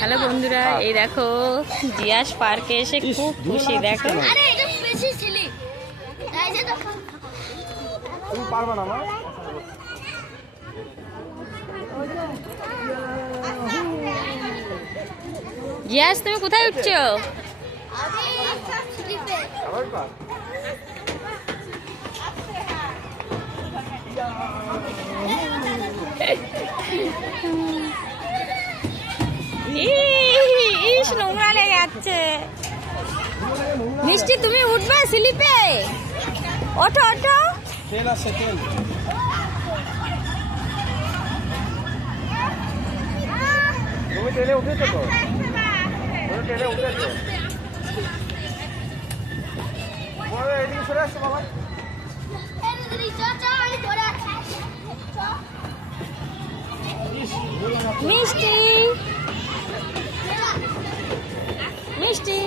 Hello বন্ধুরা, এই দেখো জিয়াস পার্কে এসে খুব খুশি। দেখো জিয়াস, তুমি কোথায় উঠছো? ইস, নোংরা লেগে যাচ্ছে। মিষ্টি, তুমি উঠবে স্লিপে? ওঠো ওঠো। তেল আছে, তেল। তুমি তেলে উঠেছো তো? তুমি তেলে উঠেছো? বড় এদিকে সরে আসো বাবা। মিষ্টি, মিষ্টি।